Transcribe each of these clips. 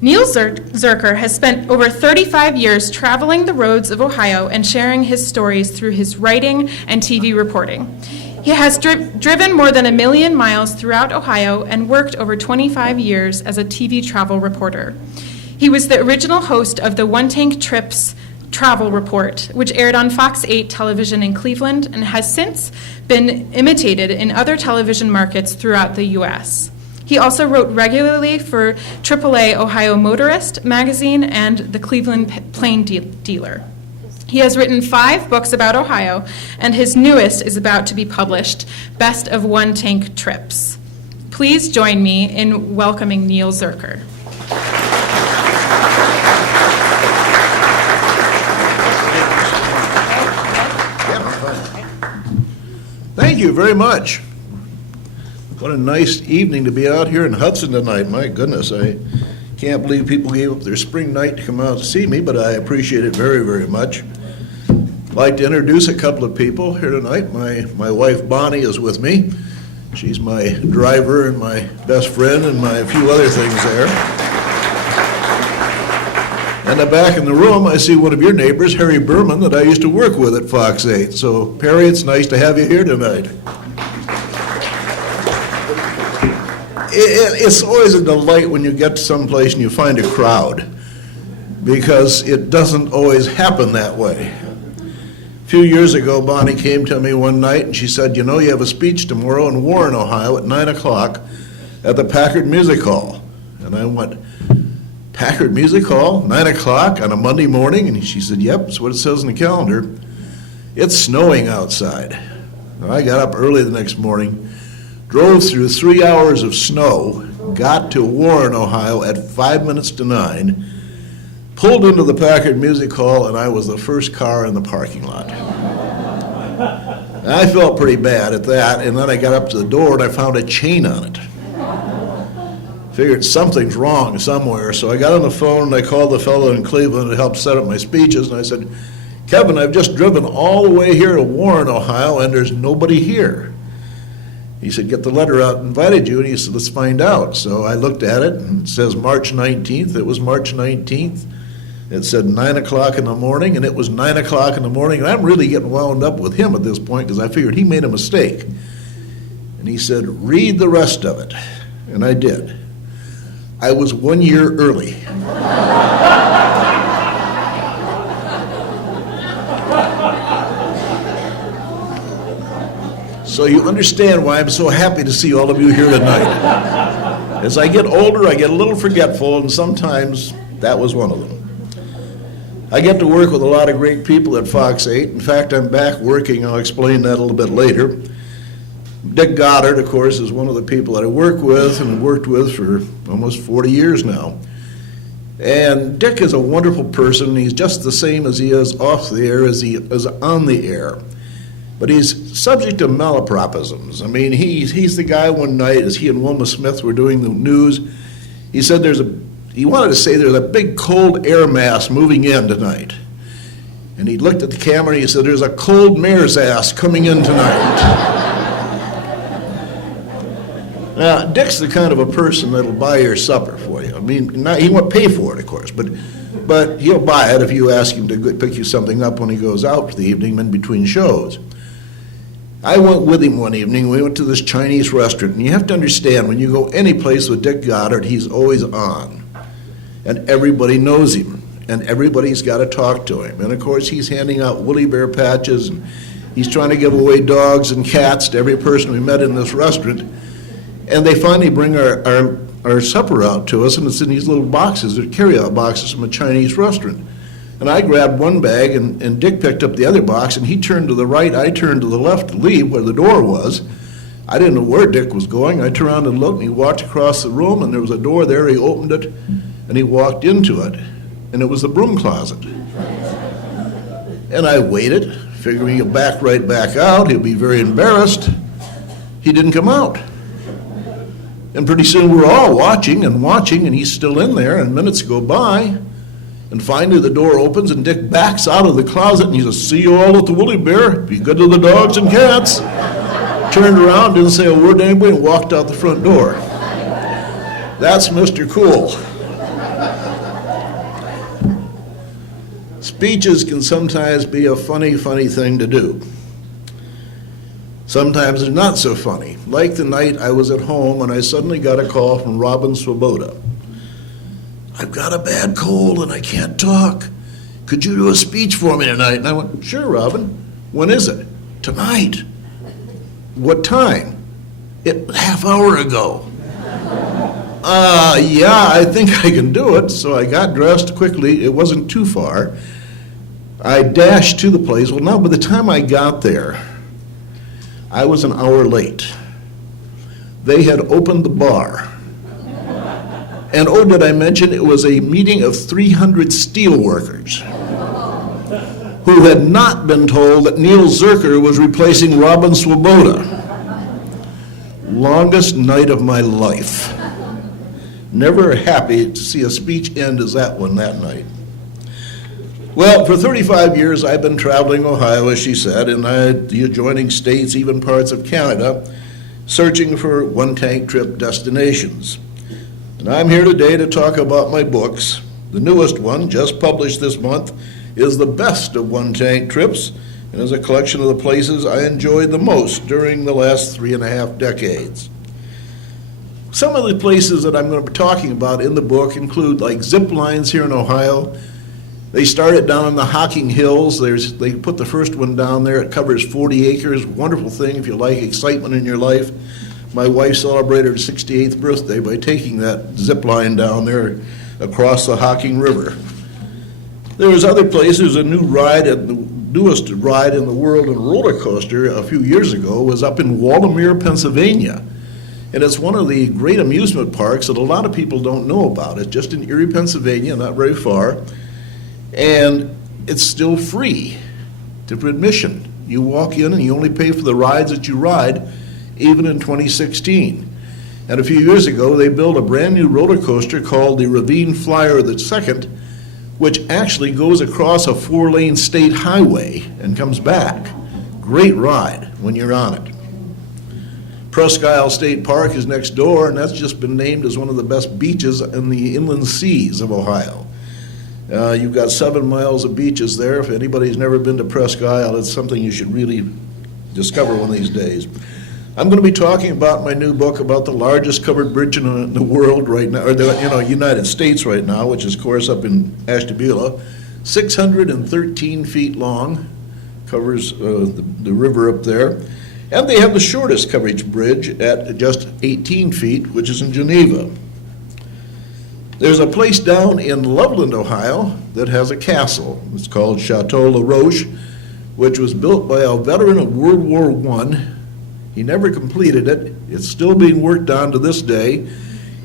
Neil Zurcher has spent over 35 years traveling the roads of Ohio and sharing his stories through his writing and TV reporting. He has driven more than 1 million miles throughout Ohio and worked over 25 years as a TV travel reporter. He was the original host of the One Tank Trips Travel Report, which aired on Fox 8 television in Cleveland and has since been imitated in other television markets throughout the U.S. He also wrote regularly for AAA Ohio Motorist magazine and the Cleveland Plain Dealer. He has written 5 books about Ohio, and his newest is about to be published, Best of One Tank Trips. Please join me in welcoming Neil Zurcher. Thank you very much. What a nice evening to be out here in Hudson tonight. My goodness, I can't believe people gave up their spring night to come out and see me, but I appreciate it very, very much. I'd like to introduce a couple of people here tonight. My wife Bonnie is with me. She's my driver and my best friend and my few other things there. And back in the room, I see one of your neighbors, Harry Berman, that I used to work with at Fox 8. So, Perry, it's nice to have you here tonight. It's always a delight when you get to some place and you find a crowd, because it doesn't always happen that way. A few years ago, Bonnie came to me one night and she said, "You know, you have a speech tomorrow in Warren, Ohio at 9 o'clock at the Packard Music Hall." And I went, "Packard Music Hall, 9 o'clock on a Monday morning?" And she said, "Yep, that's what it says in the calendar." It's snowing outside. I got up early the next morning, drove through 3 hours of snow, got to Warren, Ohio at 5 minutes to 9, pulled into the Packard Music Hall, and I was the first car in the parking lot. I felt pretty bad at that, and then I got up to the door and I found a chain on it. Figured something's wrong somewhere, so I got on the phone and I called the fellow in Cleveland that helped set up my speeches, and I said, "Kevin, I've just driven all the way here to Warren, Ohio, and there's nobody here." He said, "Get the letter out, invited you," and he said, "Let's find out." So I looked at it, and it says March 19th. It was March 19th. It said 9 o'clock in the morning, and it was 9 o'clock in the morning, and I'm really getting wound up with him at this point because I figured he made a mistake. And he said, "Read the rest of it," and I did. I was 1 year early. So you understand why I'm so happy to see all of you here tonight. As I get older, I get a little forgetful, and sometimes that was one of them. I get to work with a lot of great people at Fox 8. In fact, I'm back working. I'll explain that a little bit later. Dick Goddard, of course, is one of the people that I work with and have worked with for almost 40 years now. And Dick is a wonderful person. He's just the same as he is off the air as he is on the air. But he's subject to malapropisms. I mean, he's the guy one night, as he and Wilma Smith were doing the news, he said he wanted to say there's a big cold air mass moving in tonight. And he looked at the camera and he said, "There's a cold mare's ass coming in tonight." Now, Dick's the kind of a person that'll buy your supper for you. I mean, he won't pay for it, of course, but he'll buy it if you ask him to pick you something up when he goes out for the evening in between shows. I went with him one evening. We went to this Chinese restaurant, and you have to understand, when you go any place with Dick Goddard, he's always on, and everybody knows him, and everybody's got to talk to him. And of course, he's handing out woolly bear patches, and he's trying to give away dogs and cats to every person we met in this restaurant. And they finally bring our supper out to us, and it's in these little boxes. They're carry-out boxes from a Chinese restaurant. And I grabbed one bag, and Dick picked up the other box, and he turned to the right, I turned to the left to leave where the door was. I didn't know where Dick was going. I turned around and looked, and he walked across the room, and there was a door there. He opened it, and he walked into it, and it was the broom closet. And I waited, figuring he'll back right back out. He'll be very embarrassed. He didn't come out. And pretty soon we're all watching, and he's still in there, and minutes go by. And finally the door opens and Dick backs out of the closet and he says, "See you all at the Woolly Bear. Be good to the dogs and cats." Turned around, didn't say a word to anybody, and walked out the front door. That's Mr. Cool. Speeches can sometimes be a funny thing to do. Sometimes they're not so funny. Like the night I was at home and I suddenly got a call from Robin Swoboda. I've got a bad cold and I can't talk. Could you do a speech for me tonight? And I went, sure, Robin. When is it? Tonight. What time? Half hour ago. Yeah, I think I can do it. So I got dressed quickly. It wasn't too far. I dashed to the place. Well, now by the time I got there, I was an hour late. They had opened the bar. And oh, did I mention it was a meeting of 300 steel workers who had not been told that Neil Zurcher was replacing Robin Swoboda. Longest night of my life. Never happy to see a speech end as that one that night. Well, for 35 years I've been traveling Ohio, as she said, and the adjoining states, even parts of Canada, searching for one-tank trip destinations. And I'm here today to talk about my books. The newest one, just published this month, is The Best of One-Tank Trips, and is a collection of the places I enjoyed the most during the last 3.5 decades. Some of the places that I'm going to be talking about in the book include like zip lines here in Ohio. They started down in the Hocking Hills. They put the first one down there. It covers 40 acres. Wonderful thing if you like excitement in your life. My wife celebrated her 68th birthday by taking that zip line down there across the Hocking River. There was other places. A new ride, the newest ride in the world in a roller coaster a few years ago was up in Waldameer, Pennsylvania. And it's one of the great amusement parks that a lot of people don't know about. It's just in Erie, Pennsylvania, not very far. And it's still free for admission. You walk in and you only pay for the rides that you ride, even in 2016. And a few years ago, they built a brand new roller coaster called the Ravine Flyer II, which actually goes across a 4-lane state highway and comes back. Great ride when you're on it. Presque Isle State Park is next door, and that's just been named as one of the best beaches in the inland seas of Ohio. You've got 7 miles of beaches there. If anybody's never been to Presque Isle, it's something you should really discover one of these days. I'm going to be talking about my new book about the largest covered bridge in the world right now, or the United States right now, which is, of course, up in Ashtabula, 613 feet long, covers the river up there. And they have the shortest coverage bridge at just 18 feet, which is in Geneva. There's a place down in Loveland, Ohio, that has a castle. It's called Chateau La Roche, which was built by a veteran of World War I. He never completed it. It's still being worked on to this day.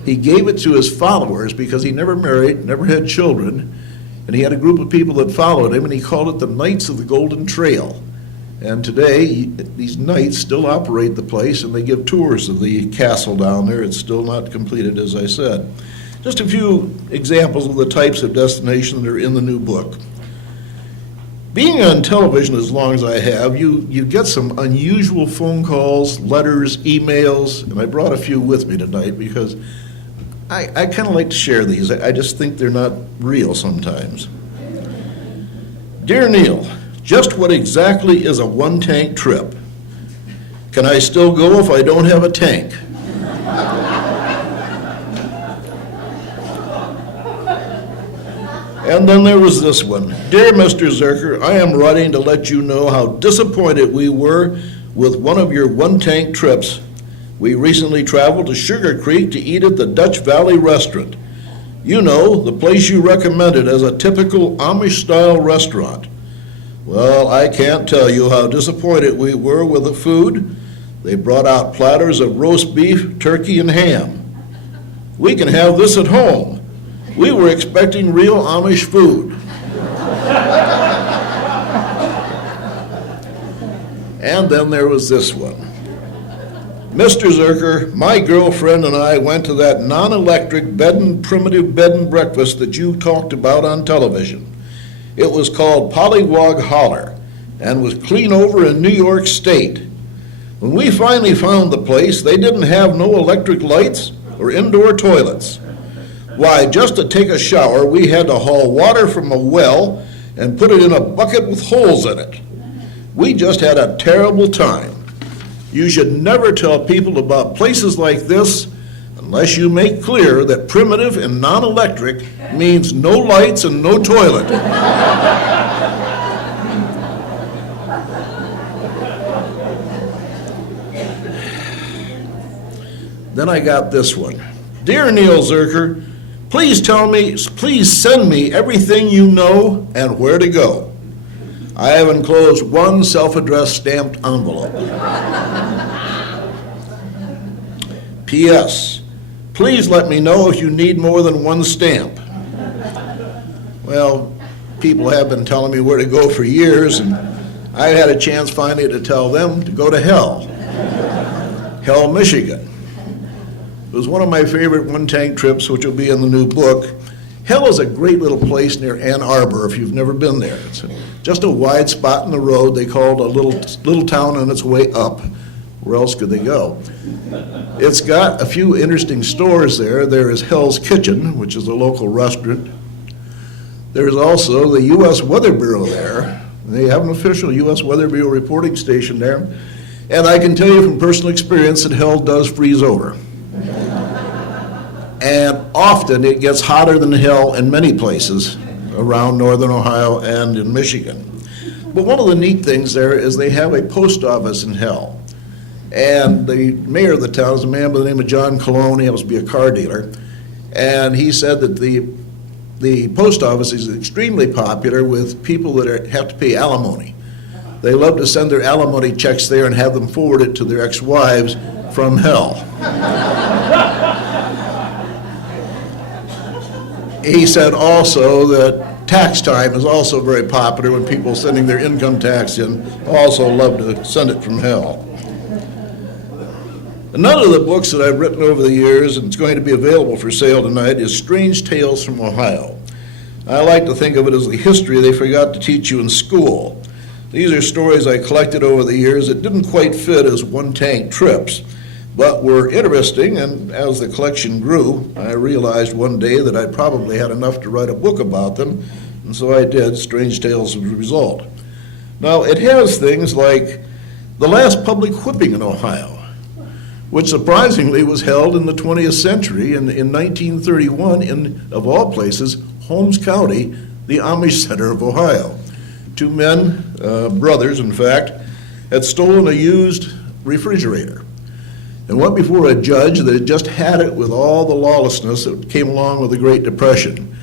He gave it to his followers because he never married, never had children, and he had a group of people that followed him, and he called it the Knights of the Golden Trail. And today, these knights still operate the place, and they give tours of the castle down there. It's still not completed, as I said. Just a few examples of the types of destinations that are in the new book. Being on television as long as I have, you get some unusual phone calls, letters, emails, and I brought a few with me tonight because I kind of like to share these. I just think they're not real sometimes. Dear Neil, just what exactly is a one-tank trip? Can I still go if I don't have a tank? And then there was this one. Dear Mr. Zurcher, I am writing to let you know how disappointed we were with one of your one-tank trips. We recently traveled to Sugar Creek to eat at the Dutch Valley restaurant. You know, the place you recommended as a typical Amish-style restaurant. Well, I can't tell you how disappointed we were with the food. They brought out platters of roast beef, turkey, and ham. We can have this at home. We were expecting real Amish food. And then there was this one. Mr. Zurcher, my girlfriend and I went to that non-electric primitive bed and breakfast that you talked about on television. It was called Pollywog Holler and was clean over in New York State. When we finally found the place, they didn't have no electric lights, or indoor toilets. Why, just to take a shower, we had to haul water from a well and put it in a bucket with holes in it. We just had a terrible time. You should never tell people about places like this unless you make clear that primitive and non-electric means no lights and no toilet. Then I got this one. Dear Neil Zurcher, please send me everything you know and where to go. I have enclosed one self-addressed stamped envelope. P.S. Please let me know if you need more than one stamp. Well, people have been telling me where to go for years, and I had a chance finally to tell them to go to hell. Hell, Michigan. It was one of my favorite one-tank trips, which will be in the new book. Hell is a great little place near Ann Arbor if you've never been there. It's just a wide spot in the road they called a little town on its way up. Where else could they go? It's got a few interesting stores there. There is Hell's Kitchen, which is a local restaurant. There's also the U.S. Weather Bureau there. They have an official U.S. Weather Bureau reporting station there. And I can tell you from personal experience that hell does freeze over. And often it gets hotter than hell in many places around northern Ohio and in Michigan. But one of the neat things there is they have a post office in hell. And the mayor of the town is a man by the name of John Cologne. He happens to be a car dealer. And he said that the post office is extremely popular with people that have to pay alimony. They love to send their alimony checks there and have them forwarded to their ex-wives from hell. He said also that tax time is also very popular when people sending their income tax in also love to send it from hell. Another of the books that I've written over the years, and it's going to be available for sale tonight, is Strange Tales from Ohio. I like to think of it as the history they forgot to teach you in school. These are stories I collected over the years that didn't quite fit as one-tank trips, but were interesting, and as the collection grew, I realized one day that I probably had enough to write a book about them, and so I did, Strange Tales as a result. Now, it has things like the last public whipping in Ohio, which surprisingly was held in the 20th century in 1931 in, of all places, Holmes County, the Amish center of Ohio. Two men, brothers in fact, had stolen a used refrigerator and went before a judge that had just had it with all the lawlessness that came along with the Great Depression.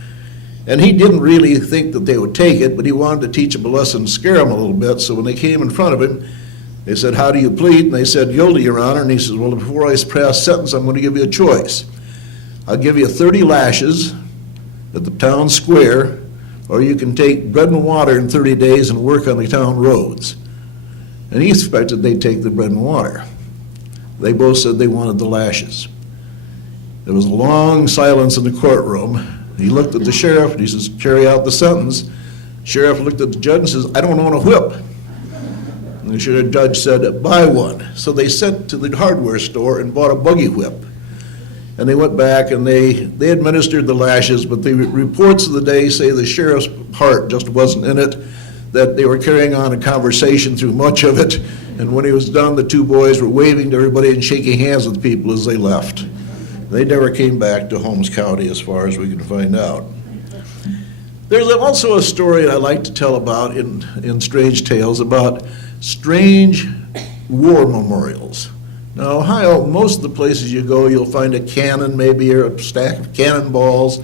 And he didn't really think that they would take it, but he wanted to teach them a lesson, scare them a little bit. So when they came in front of him, they said, "How do you plead?" And they said, "Guilty, Your Honor." And he says, "Well, before I pass sentence, I'm going to give you a choice. I'll give you 30 lashes at the town square, or you can take bread and water in 30 days and work on the town roads." And he expected they'd take the bread and water. They both said they wanted the lashes. There was a long silence in the courtroom. He looked at the sheriff and he says, "Carry out the sentence." Sheriff looked at the judge and says, "I don't own a whip." And the judge said, "Buy one." So they sent to the hardware store and bought a buggy whip. And they went back and they administered the lashes, but the reports of the day say the sheriff's heart just wasn't in it, that they were carrying on a conversation through much of it. And when he was done, the two boys were waving to everybody and shaking hands with people as they left. They never came back to Holmes County as far as we can find out. There's also a story I like to tell about in Strange Tales about strange war memorials. Now, Ohio, most of the places you go, you'll find a cannon maybe, or a stack of cannonballs,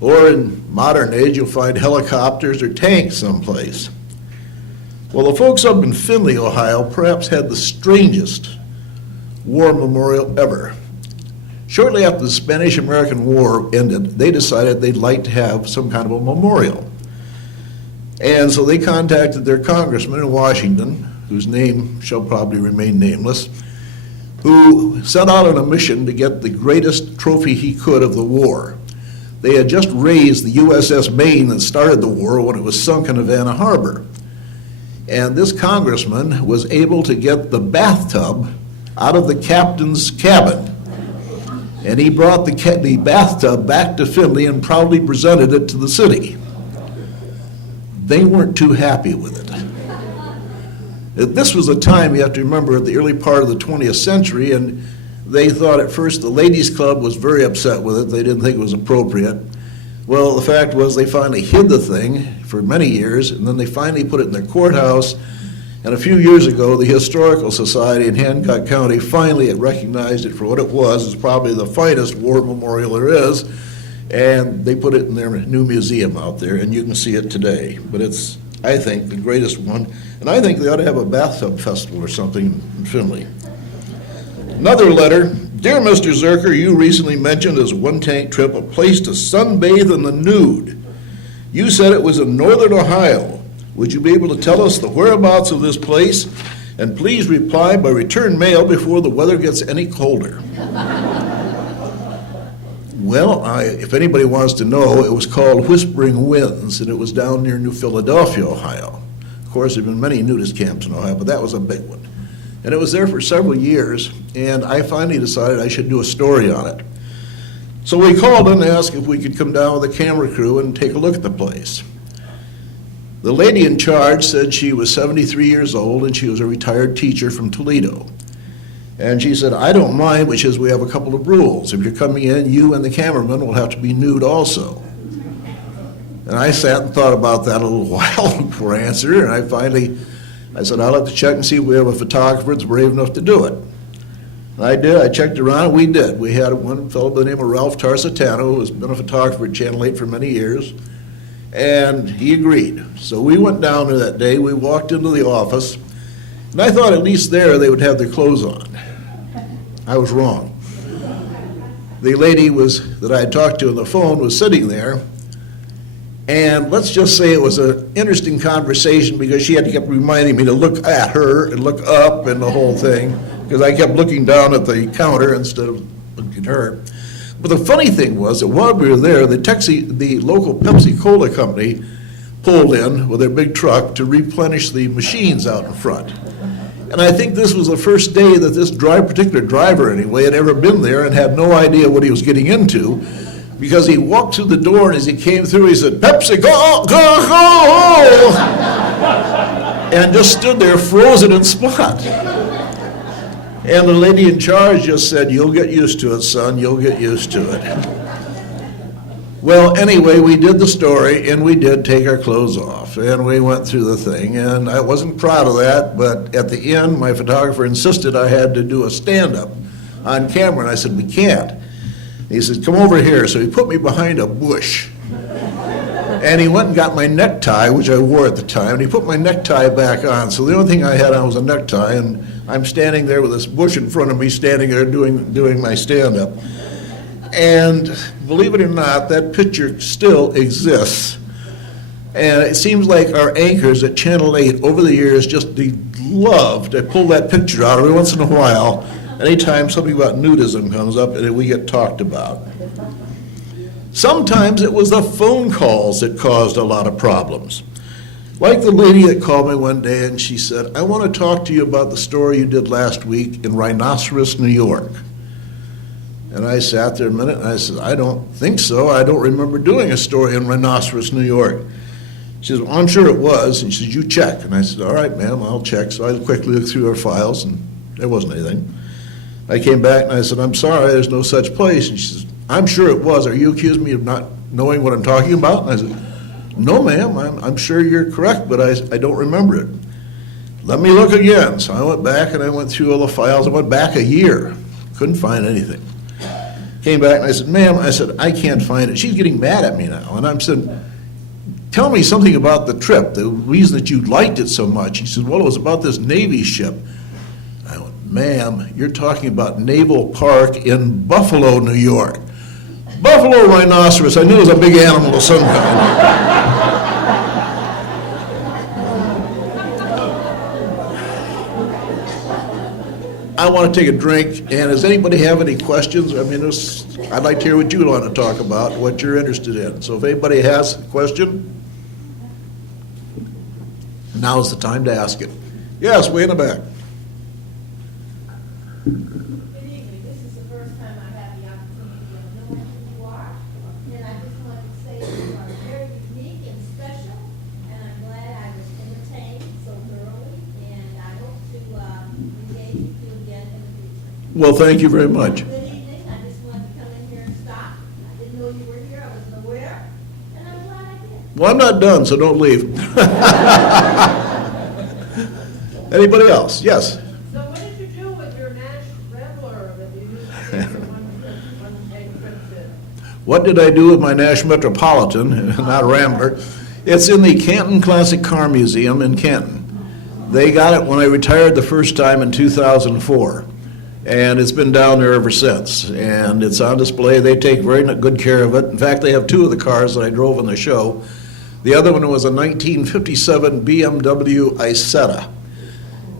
or in modern age, you'll find helicopters or tanks someplace. Well, the folks up in Findlay, Ohio, perhaps had the strangest war memorial ever. Shortly after the Spanish-American War ended, they decided they'd like to have some kind of a memorial. And so they contacted their congressman in Washington, whose name shall probably remain nameless, who set out on a mission to get the greatest trophy he could of the war. They had just raised the USS Maine that started the war when it was sunk in Havana Harbor. And this congressman was able to get the bathtub out of the captain's cabin. And he brought the bathtub back to Findlay and proudly presented it to the city. They weren't too happy with it. This was a time, you have to remember, at the early part of the 20th century, and they thought at first the ladies' club was very upset with it. They didn't think it was appropriate. Well, the fact was they finally hid the thing for many years, and then they finally put it in their courthouse. And a few years ago, the Historical Society in Hancock County finally had recognized it for what it was. It's probably the finest war memorial there is. And they put it in their new museum out there, and you can see it today. But it's, I think, the greatest one. And I think they ought to have a bathtub festival or something in Findlay. Another letter. Dear Mr. Zurcher, you recently mentioned as a one-tank trip a place to sunbathe in the nude. You said it was in northern Ohio. Would you be able to tell us the whereabouts of this place? And please reply by return mail before the weather gets any colder. Well, if anybody wants to know, it was called Whispering Winds, and it was down near New Philadelphia, Ohio. Of course, there have been many nudist camps in Ohio, but that was a big one. And it was there for several years, and I finally decided I should do a story on it. So we called and asked if we could come down with a camera crew and take a look at the place. The lady in charge said she was 73 years old and she was a retired teacher from Toledo. And she said, I don't mind, which is we have a couple of rules. If you're coming in, you and the cameraman will have to be nude also. And I sat and thought about that a little while before I answered her, and I said, I'll have to check and see if we have a photographer that's brave enough to do it. And I did. I checked around, and we did. We had one fellow by the name of Ralph Tarsitano, who has been a photographer at Channel 8 for many years, and he agreed. So we went down there that day. We walked into the office, and I thought at least there they would have their clothes on. I was wrong. The lady that I had talked to on the phone was sitting there, and let's just say it was an interesting conversation because she had to keep reminding me to look at her and look up and the whole thing, because I kept looking down at the counter instead of looking at her. But the funny thing was that while we were there, the local Pepsi Cola company pulled in with their big truck to replenish the machines out in front. And I think this was the first day that this particular driver, anyway, had ever been there and had no idea what he was getting into, because he walked through the door, and as he came through, he said, Pepsi, go, go, go! And just stood there frozen in spot. And the lady in charge just said, you'll get used to it, son, you'll get used to it. Well, anyway, we did the story, and we did take our clothes off, and we went through the thing, and I wasn't proud of that, but at the end, my photographer insisted I had to do a stand-up on camera, and I said, we can't. He said, come over here. So he put me behind a bush, and he went and got my necktie, which I wore at the time, and he put my necktie back on. So the only thing I had on was a necktie, and I'm standing there with this bush in front of me, standing there doing my stand-up. And believe it or not, that picture still exists. And it seems like our anchors at Channel 8 over the years just love to pull that picture out every once in a while, anytime something about nudism comes up and we get talked about. Sometimes it was the phone calls that caused a lot of problems. Like the lady that called me one day and she said, I want to talk to you about the story you did last week in Rhinoceros, New York. And I sat there a minute and I said, I don't think so. I don't remember doing a story in Rhinoceros, New York. She says, well, I'm sure it was. And she said, you check. And I said, all right, ma'am, I'll check. So I quickly looked through our files and there wasn't anything. I came back and I said, I'm sorry, there's no such place. And she says, I'm sure it was. Are you accusing me of not knowing what I'm talking about? And I said, no, ma'am, I'm sure you're correct, but I don't remember it. Let me look again. So I went back and I went through all the files. I went back a year. Couldn't find anything. Came back and I said, ma'am, I can't find it. She's getting mad at me now. And I said, tell me something about the trip, the reason that you liked it so much. She said, well, it was about this Navy ship. I went, ma'am, you're talking about Naval Park in Buffalo, New York. Buffalo rhinoceros, I knew it was a big animal of some kind. I want to take a drink, and does anybody have any questions? I mean, I'd like to hear what you want to talk about, what you're interested in. So if anybody has a question, now's the time to ask it. Yes, way in the back. Good evening. This is the first time I've had the opportunity Well, thank you very much. Good evening. I just wanted to come in here and stop. I didn't know you were here. I wasn't aware. And I'm glad I did. Well, I'm not done, so don't leave. Anybody else? Yes. So what did you do with your Nash Rambler that you used to take your one trip to? What did I do with my Nash Metropolitan, not Rambler? It's in the Canton Classic Car Museum in Canton. They got it when I retired the first time in 2004, and it's been down there ever since. And it's on display. They take very good care of it. In fact, they have two of the cars that I drove in the show. The other one was a 1957 BMW Isetta.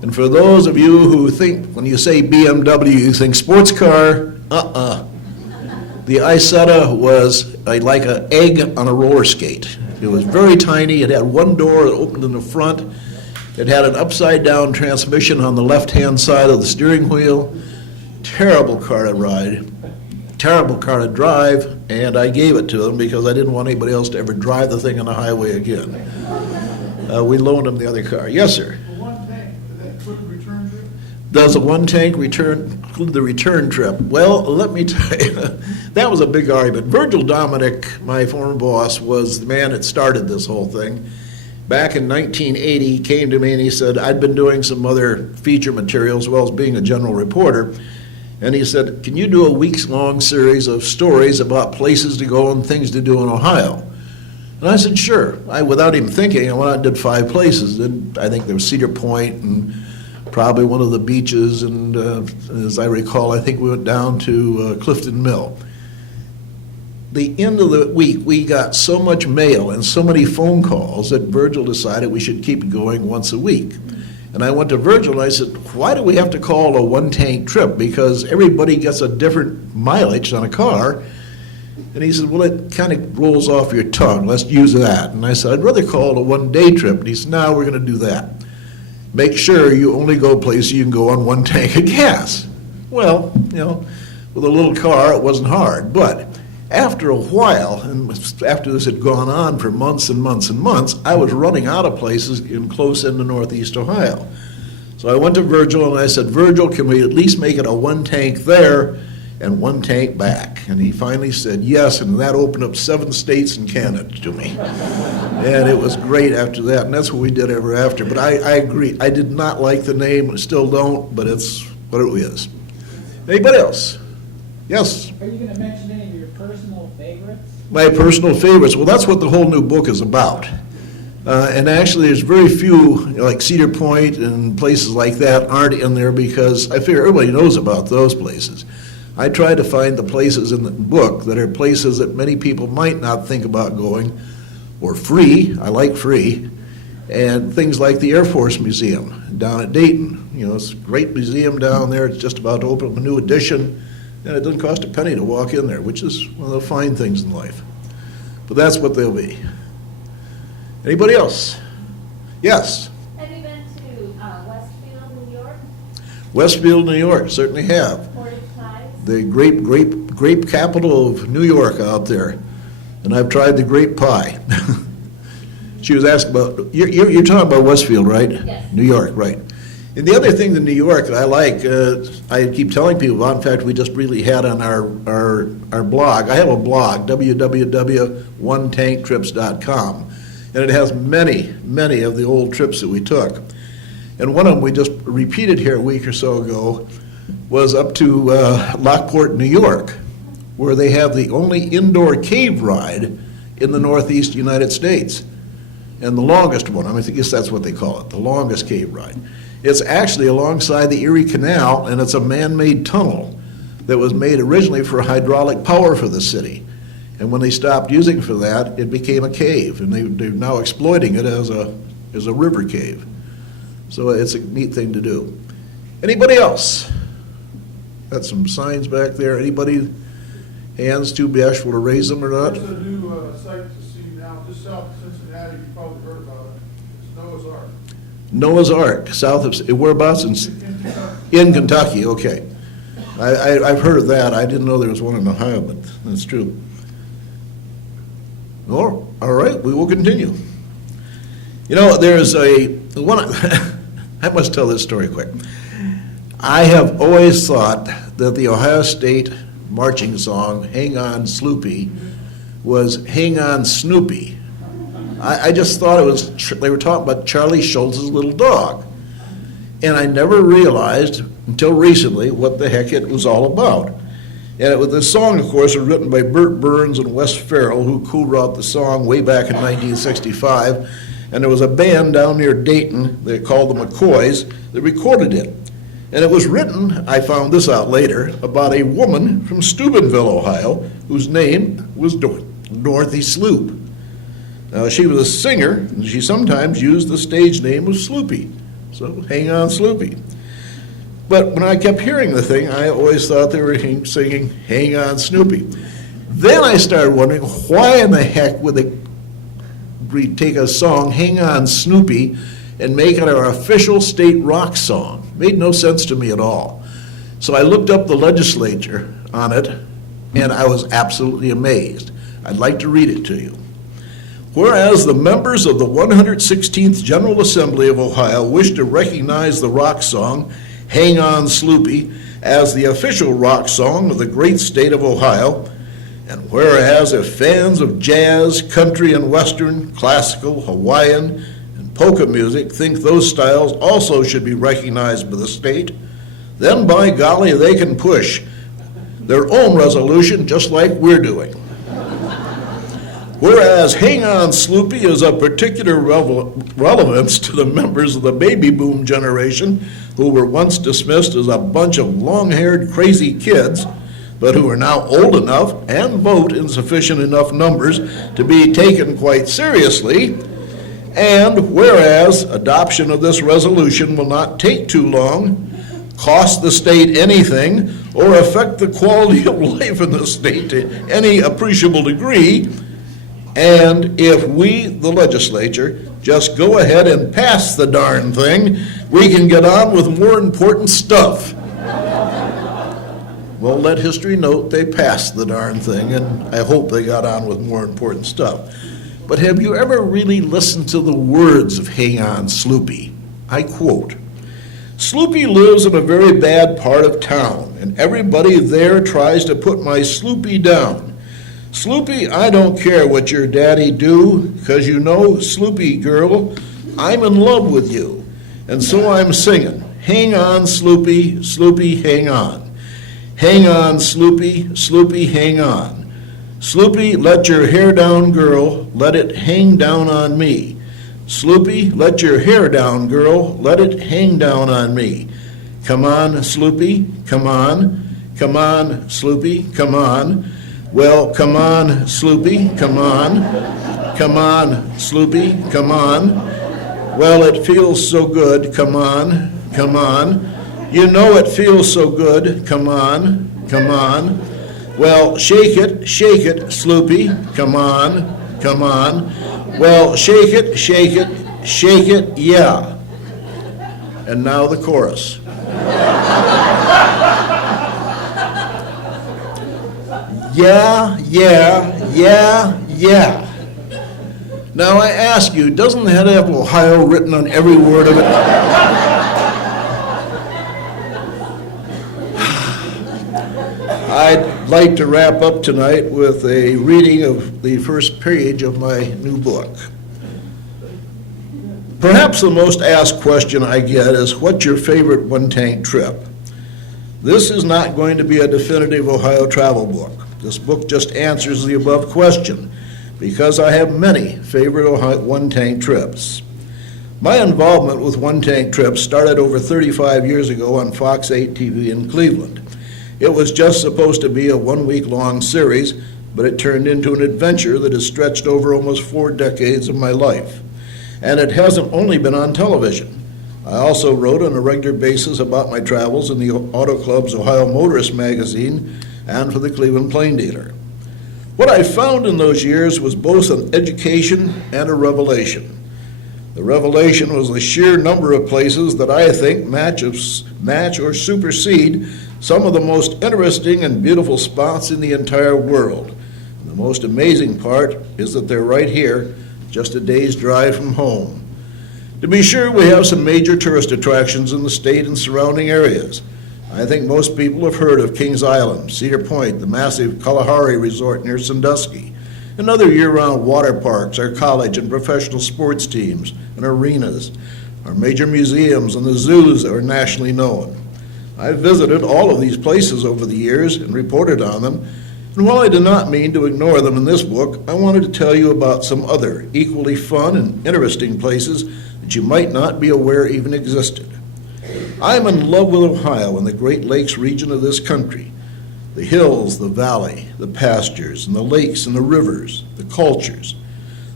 And for those of you who think, when you say BMW, you think sports car, The Isetta was like an egg on a roller skate. It was very tiny. It had one door that opened in the front. It had an upside-down transmission on the left-hand side of the steering wheel. Terrible car to ride, terrible car to drive, and I gave it to them because I didn't want anybody else to ever drive the thing on the highway again. We loaned them the other car. Yes, sir. One tank, did that include the return trip? Does a one-tank return include the return trip? Well, let me tell you, that was a big argument. Virgil Dominic, my former boss, was the man that started this whole thing. Back in 1980, he came to me and he said, I'd been doing some other feature material as well as being a general reporter. And he said, can you do a weeks-long series of stories about places to go and things to do in Ohio? And I said, sure. Without even thinking, I went out and did 5 places. And I think there was Cedar Point and probably one of the beaches. And as I recall, I think we went down to Clifton Mill. The end of the week, we got so much mail and so many phone calls that Virgil decided we should keep it going once a week. And I went to Virgil and I said, why do we have to call a one-tank trip? Because everybody gets a different mileage on a car. And he said, well, it kind of rolls off your tongue. Let's use that. And I said, I'd rather call it a one-day trip. And he said, no, we're going to do that. Make sure you only go places you can go on one tank of gas. Well, with a little car, it wasn't hard. But after a while, and after this had gone on for months and months and months, I was running out of places in close into Northeast Ohio. So I went to Virgil and I said, Virgil, can we at least make it a one tank there and one tank back? And he finally said yes, and that opened up 7 states and Canada to me. And it was great after that, and that's what we did ever after. But I agree, I did not like the name, I still don't, but it's what it is. Anybody else? Yes? Are you going to mention any of your personal favorites? My personal favorites. Well, that's what the whole new book is about. And actually, there's very few, like Cedar Point and places like that aren't in there because I figure everybody knows about those places. I try to find the places in the book that are places that many people might not think about going, or free. I like free. And things like the Air Force Museum down at Dayton. It's a great museum down there. It's just about to open up a new edition. And it doesn't cost a penny to walk in there, which is one of the fine things in life. But that's what they'll be. Anybody else? Yes? Have you been to Westfield, New York? Westfield, New York, certainly have. Port of Clyde? The grape capital of New York out there. And I've tried the grape pie. She was asked about, you're talking about Westfield, right? Yes. New York, right. And the other thing in New York that I like, I keep telling people about, in fact, we just really had on our blog. I have a blog, www.onetanktrips.com, and it has many, many of the old trips that we took. And one of them we just repeated here a week or so ago was up to Lockport, New York, where they have the only indoor cave ride in the Northeast United States. And the longest one, I guess that's what they call it, the longest cave ride. It's actually alongside the Erie Canal, and it's a man-made tunnel that was made originally for hydraulic power for the city. And when they stopped using it for that, it became a cave, and they're now exploiting it as a river cave. So it's a neat thing to do. Anybody else? Got some signs back there. Anybody? Hands too bashful to raise them or not? There's a new site to see now, just south of Cincinnati, you probably heard about it. It's Noah's Ark. Noah's Ark, south of, whereabouts? In Kentucky, okay. I've heard of that. I didn't know there was one in Ohio, but that's true. Oh, all right, we will continue. There's one, I must tell this story quick. I have always thought that the Ohio State marching song, Hang On Sloopy, was Hang On Snoopy. I just thought it was, they were talking about Charlie Schultz's little dog. And I never realized until recently what the heck it was all about. And the song, of course, was written by Burt Burns and Wes Farrell, who co-wrote the song way back in 1965. And there was a band down near Dayton, they called the McCoys, that recorded it. And it was written, I found this out later, about a woman from Steubenville, Ohio, whose name was Dorothy Sloop. Now, she was a singer, and she sometimes used the stage name of Sloopy. So, Hang On Sloopy. But when I kept hearing the thing, I always thought they were singing Hang On Snoopy. Then I started wondering, why in the heck would they take a song, Hang On Snoopy, and make it our official state rock song? Made no sense to me at all. So I looked up the legislature on it, and I was absolutely amazed. I'd like to read it to you. Whereas the members of the 116th General Assembly of Ohio wish to recognize the rock song, Hang On Sloopy, as the official rock song of the great state of Ohio, and whereas if fans of jazz, country and western, classical, Hawaiian, and polka music think those styles also should be recognized by the state, then by golly, they can push their own resolution just like we're doing. Whereas Hang On Sloopy is of particular relevance to the members of the baby boom generation who were once dismissed as a bunch of long-haired crazy kids, but who are now old enough and vote in sufficient enough numbers to be taken quite seriously. And whereas adoption of this resolution will not take too long, cost the state anything, or affect the quality of life in the state to any appreciable degree, and if we, the legislature, just go ahead and pass the darn thing, we can get on with more important stuff. Well, let history note they passed the darn thing, and I hope they got on with more important stuff. But have you ever really listened to the words of Hang On Sloopy? I quote, "Sloopy lives in a very bad part of town, and everybody there tries to put my Sloopy down. Sloopy, I don't care what your daddy do, 'cause you know, Sloopy girl, I'm in love with you. And so I'm singing, Hang On Sloopy, Sloopy, hang on. Hang on, Sloopy, Sloopy, hang on. Sloopy, let your hair down, girl, let it hang down on me. Sloopy, let your hair down, girl, let it hang down on me. Come on, Sloopy, come on. Come on, Sloopy, come on. Well, come on, Sloopy, come on. Come on, Sloopy, come on. Well, it feels so good, come on, come on. You know it feels so good, come on, come on. Well, shake it, Sloopy, come on, come on. Well, shake it, yeah. And now the chorus. Yeah, yeah, yeah, yeah. Now I ask you, doesn't that have Ohio written on every word of it? I'd like to wrap up tonight with a reading of the first page of my new book. Perhaps the most asked question I get is, what's your favorite one-tank trip? This is not going to be a definitive Ohio travel book. This book just answers the above question, because I have many favorite Ohio one-tank trips. My involvement with one-tank trips started over 35 years ago on Fox 8 TV in Cleveland. It was just supposed to be a one-week-long series, but it turned into an adventure that has stretched over almost 4 decades of my life. And it hasn't only been on television. I also wrote on a regular basis about my travels in the Auto Club's Ohio Motorist magazine and for the Cleveland Plain Dealer. What I found in those years was both an education and a revelation. The revelation was the sheer number of places that I think match or supersede some of the most interesting and beautiful spots in the entire world. And the most amazing part is that they're right here, just a day's drive from home. To be sure, we have some major tourist attractions in the state and surrounding areas. I think most people have heard of Kings Island, Cedar Point, the massive Kalahari Resort near Sandusky, and other year-round water parks, our college and professional sports teams and arenas, our major museums and the zoos that are nationally known. I've visited all of these places over the years and reported on them, and while I do not mean to ignore them in this book, I wanted to tell you about some other equally fun and interesting places that you might not be aware even existed. I'm in love with Ohio and the Great Lakes region of this country. The hills, the valley, the pastures, and the lakes and the rivers, the cultures,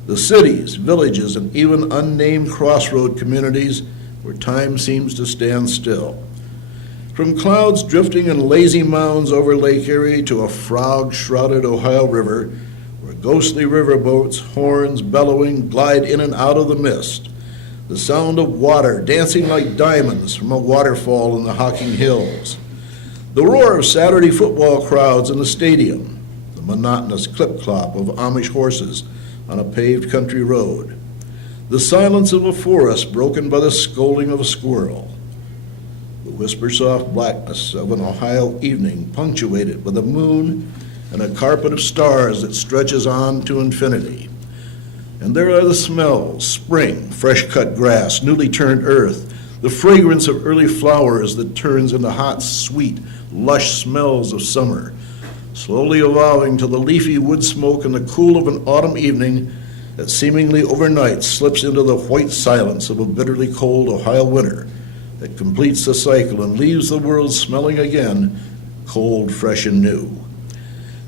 the cities, villages, and even unnamed crossroad communities where time seems to stand still. From clouds drifting in lazy mounds over Lake Erie to a frog-shrouded Ohio River, where ghostly riverboats, horns bellowing, glide in and out of the mist. The sound of water dancing like diamonds from a waterfall in the Hocking Hills. The roar of Saturday football crowds in the stadium. The monotonous clip-clop of Amish horses on a paved country road. The silence of a forest broken by the scolding of a squirrel. The whisper-soft blackness of an Ohio evening punctuated with a moon and a carpet of stars that stretches on to infinity. And there are the smells: spring, fresh-cut grass, newly turned earth, the fragrance of early flowers that turns into hot, sweet, lush smells of summer, slowly evolving to the leafy wood smoke in the cool of an autumn evening that seemingly overnight slips into the white silence of a bitterly cold Ohio winter that completes the cycle and leaves the world smelling again, cold, fresh, and new.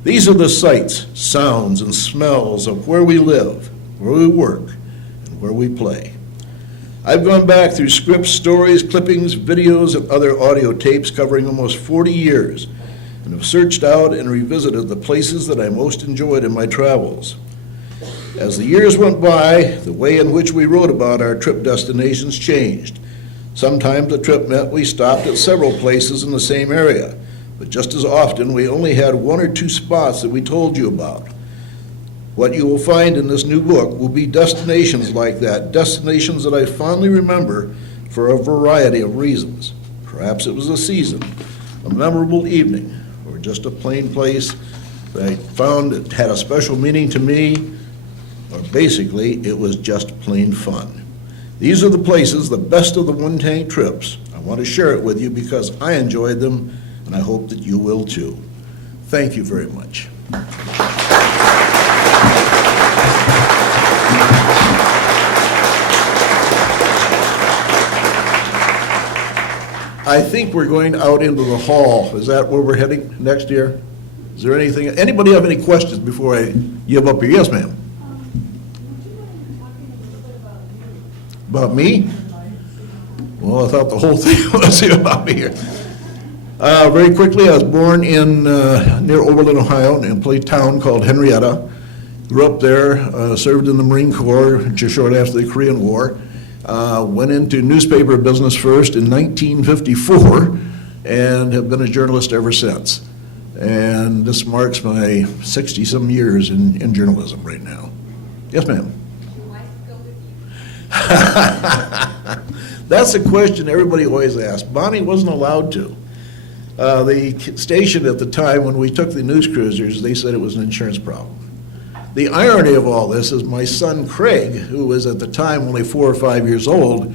These are the sights, sounds, and smells of where we live, where we work, and where we play. I've gone back through scripts, stories, clippings, videos, and other audio tapes covering almost 40 years, and have searched out and revisited the places that I most enjoyed in my travels. As the years went by, the way in which we wrote about our trip destinations changed. Sometimes the trip meant we stopped at several places in the same area, but just as often we only had one or two spots that we told you about. What you will find in this new book will be destinations like that, destinations that I fondly remember for a variety of reasons. Perhaps it was a season, a memorable evening, or just a plain place that I found that had a special meaning to me, or basically it was just plain fun. These are the places, the best of the one-tank trips. I want to share it with you because I enjoyed them, and I hope that you will too. Thank you very much. I think we're going out into the hall. Is that where we're heading next year? Is there anything, anybody have any questions before I give up here? Yes, ma'am. About me? Well, I thought the whole thing was about me here. Very quickly, I was born in near Oberlin, Ohio, in a town called Henrietta. Grew up there, served in the Marine Corps just short after the Korean War. Went into newspaper business first in 1954 and have been a journalist ever since. And this marks my 60-some years in journalism right now. Yes, ma'am. That's a question everybody always asks. Bonnie wasn't allowed to. The station at the time when we took the news cruisers, they said it was an insurance problem. The irony of all this is my son Craig, who was at the time only 4 or 5 years old,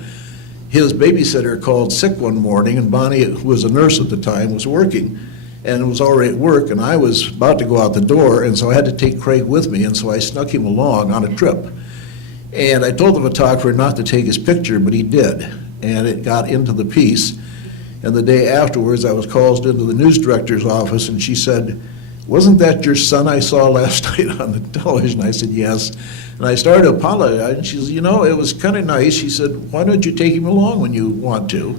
his babysitter called sick one morning, and Bonnie, who was a nurse at the time, was working and was already at work, and I was about to go out the door, and so I had to take Craig with me, and so I snuck him along on a trip. And I told the photographer not to take his picture, but he did, and it got into the piece. And the day afterwards, I was called into the news director's office, and she said, "Wasn't that your son I saw last night on the television?" I said, "Yes." And I started to apologize, and she said, "You know, it was kind of nice." She said, "Why don't you take him along when you want to?"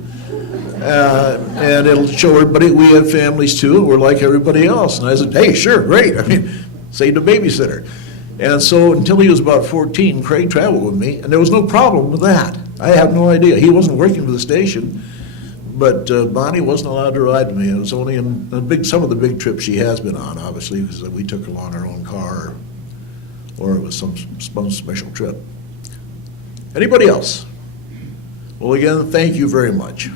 And it'll show her, but we have families too, we're like everybody else. And I said, "Hey, sure, great. I mean, saved a babysitter." And so until he was about 14, Craig traveled with me, and there was no problem with that. I have no idea. He wasn't working for the station, but Bonnie wasn't allowed to ride with me. It was only in some of the big trips she has been on, obviously, because we took her on our own car, or it was some special trip. Anybody else? Well, again, thank you very much.